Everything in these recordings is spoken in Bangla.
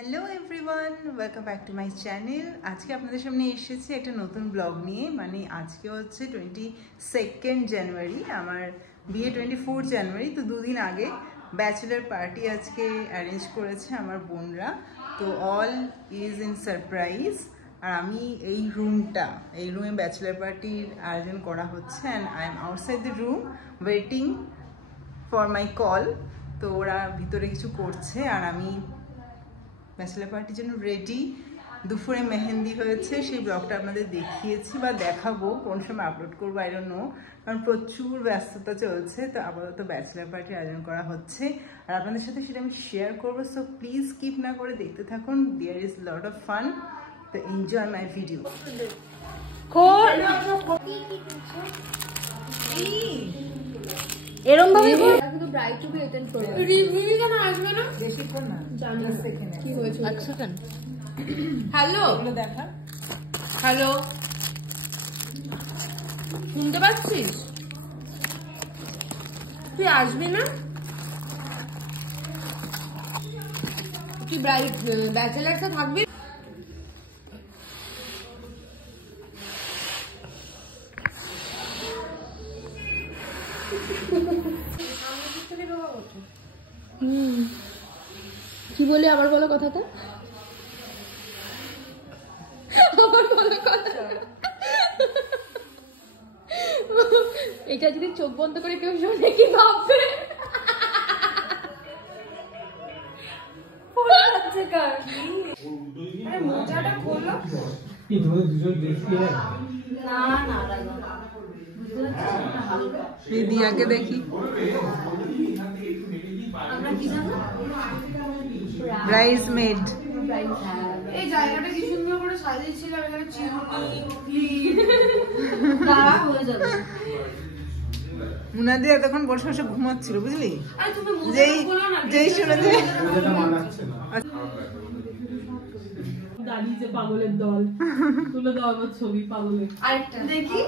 Hello everyone, welcome back to my channel. আজকে আপনাদের সামনে এসেছি একটা নতুন ব্লগ নিয়ে। মানে আজকে হচ্ছে 22 জানুয়ারি, আমার বিয়ে 24 জানুয়ারি। তো দুদিন আগে ব্যাচেলার পার্টি আজকে অ্যারেঞ্জ করেছে আমার বোনরা। তো অল ইজ ইন সারপ্রাইজ। আর আমি এই রুমে ব্যাচেলার পার্টির আয়োজন করা হচ্ছে and I am outside the room waiting for my call. তো ওরা ভিতরে কিছু করছে আর আমি ব্যাচেলার পার্টির জন্য রেডি। দুপুরে মেহেন্দি হয়েছে, সেই ব্লগটা আপনাদের দেখিয়েছি বা দেখাবো, কোন সময় আপলোড করবো আই ডোন্ট নো, কারণ প্রচুর ব্যস্ততা চলছে। তো আপাতত ব্যাচেলার পার্টির আয়োজন করা হচ্ছে আর আপনাদের সাথে সেটা আমি শেয়ার করবো। সো প্লিজ স্কিপ না করে দেখতে থাকুন, there is lot of fun. তো এনজয় মাই ভিডিও। এরকম ভাবে কিন্তু ব্রাইট টু বি অ্যাটেন্ড করবে। রিভিউ কেন আসবে না? বেশিক্ষণ না, জানি কি হয়েছে। 1 সেকেন্ড। হ্যালো, এগুলো দেখা। হ্যালো, শুনতে পাচ্ছিস? তুই আসবি না? তুই ব্যাচেলারটা থাকবি? কি বলি আবার বলো কথাটা? এটা যদি চোখ বন্ধ করে কেউ শোনে কি ভাববে? দিদিয়াকে দেখি, ব্রাইডসমেড। এই জায়গাটা কি সুন্দর করে সাজিয়েছিলাম, এখানে মুনাদি এতক্ষণ বসে বসে ঘুমাচ্ছিল, বুঝলি? যেই শুনেছে দাঁড়িয়েছে পাগলের দল, তুলে দাও আমার ছবি পাগলের। আরেকটা দেখি।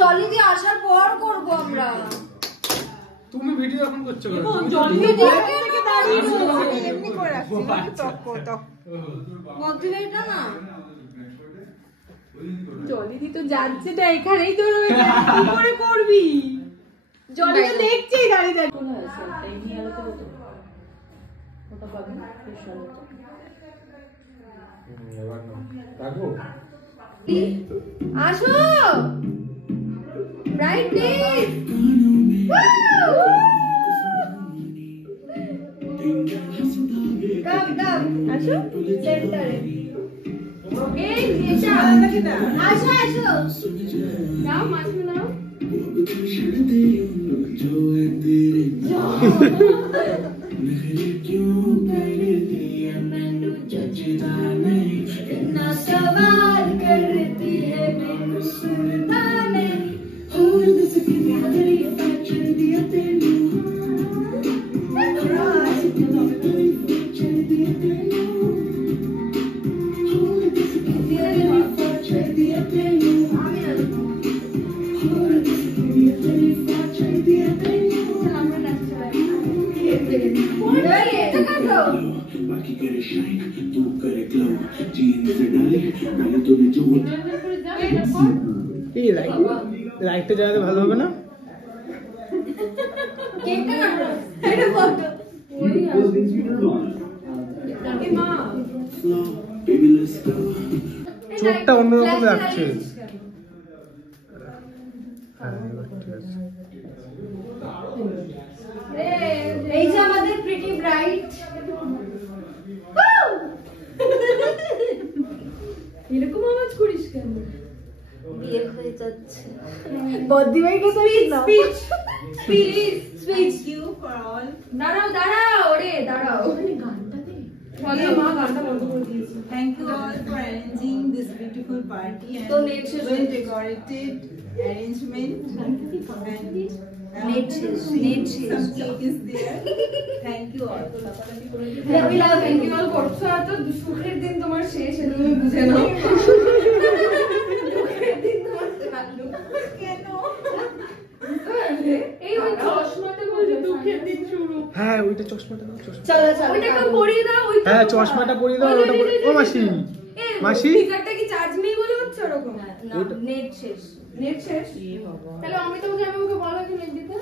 জলি দিয়ে আসার পর করবো আমরা। তুমি ভিডিও এখন করছো কেন? এমনি করে রাখছি না জলি তো যাচ্ছে না, এখানেই তো রয়েছে, কি করে করবি? জলি তো দেখছেই দাঁড়িয়ে দাঁড়িয়ে। আসো ব্রাইট প্লিজ। আসো সেন্টারে। এই নিশা আসো আসো, নাও মাঝে নাও। सवाल करती है मैनू सुनता नहीं, और दस कितना तरीफा चल दिया तेनू, चल दिया तेनू, और दस कितना तरीफा चल दिया तेनू, और दस कितना तरीफा चल दिया तेनू। बाकी करे शाइन तू करे ग्लो, जीन से डाले मैंने तूने जो এই লাইটটা জ্বালাতে ভালো হবে না? কেকটা কাটো, এটা কত ওই আছে মা, চোখটা অন্যরকম লাগছে। এই যে আমাদের প্রিটি ব্রাইট। এরকম আওয়াজ করিস কেন? বিয়ে হয়ে যাচ্ছে। বদ্দি ভাই কে speech speech you for all. দাঁড়াও দাঁড়াও ওরে দাঁড়াও, গানটা দে। বলে মা গানটা বন্ধ করে দিয়েছে। Thank you all for arranging this beautiful party and So next well decorated arrangement. And net শেষ নেট শেষ thank you all. Thank you all করছো এত সুখের দিন তোমার শেষ এটা তুমি বুঝে নাও সুখের দিন তোমার চালু কেন এই ওই চশমাটা বলছি দুঃখের দিন শুরু। হ্যাঁ ওইটা চশমাটা দাও, চশমা। চলো চলো ওইটা পরিয়ে দাও ওই হ্যাঁ চশমাটা পরিয়ে দাও, ওটা ও মাসি মাসি স্পিকারটা কি চার্জ নেই বলে হচ্ছে এরকম? না নেট শেষ নেট শেষ। তাহলে আমি তোমাকে ওকে বলা কি নেট দিতে?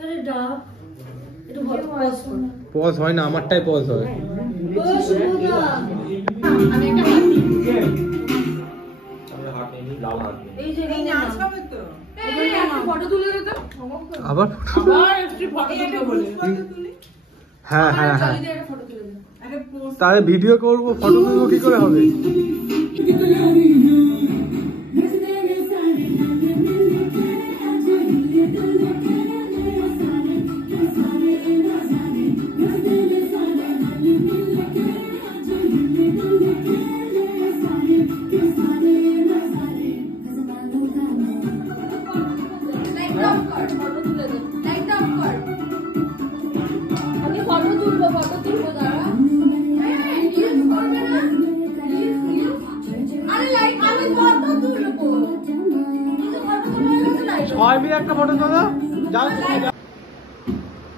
আরে ডাক একটু বড় পজ কর। পজ হয় না, আমারটাই পজ হয়। ও শুভদা আমি একটা হাত এই যে এই নাচ হবে তো। এই একটা ফটো তুলে দাও তো। আবার একটু ফটো তুলতে বলে। হ্যাঁ হ্যাঁ হ্যাঁ, চলি দিয়ে একটা ফটো তুলে দাও। আরে পোস্ট তাহলে ভিডিও করবো, ফটো তুলবো কি করে হবে? লাইট অফ কর ফটো তুলে দাও। লাইট অফ কর। আমি ফটো তুলবো দাঁড়া। এই রিলস করবে না? রিলস আরে লাইট আমি ফটো তুলবো। কিন্তু ফটো তুলবে না লাইট। ছয় মিনিট একটা ফটো তোলো, যাও তুমি যাও।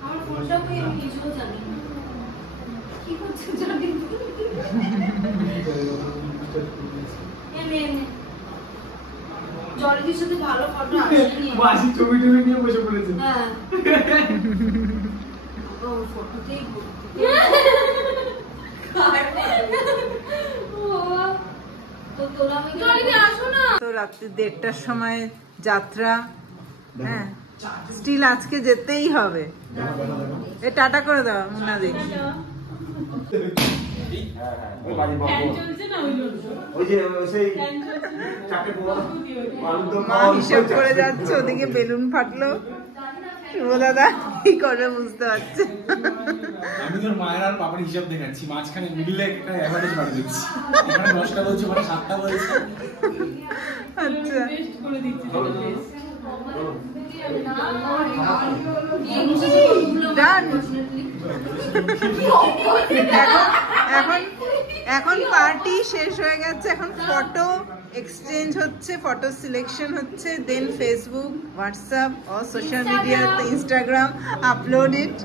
আমার ফোনটা কই আমি কিছুও জানি না। কি করছে জানি না। এনে জলদির সাথে ভালো ফটো আসেনি। মাসি ছবি টবি নিয়ে বসে পড়েছে। হ্যাঁ ও ফটোতেই তো রাত্রি 1:30টার সময় যাত্রা। হ্যাঁ স্টিল আজকে যেতেই হবে। এ টাটা করে দাও মুন্নাদি। মা হিসাব করে যাচ্ছে, ওদিকে বেলুন ফাটলো। শুভ দাদা কি করে বুঝতে পারছে। আমি তোর মায়ের আর বাবার হিসাব দেখাচ্ছি, মাঝখানে মিডলে একটা অ্যাভারেজ বার দিচ্ছি। এখানে 10টা বলছে, ওখানে 7টা বলছে। আচ্ছা টেস্ট করে দিচ্ছি টেস্ট। ডান। এখন পার্টি শেষ হয়ে গেছে, এখন ফটো এক্সচেঞ্জ হচ্ছে, ফটো সিলেকশন হচ্ছে, দেন ফেসবুক, হোয়াটসঅ্যাপ ও সোশ্যাল মিডিয়াতে ইনস্টাগ্রাম আপলোড ইট।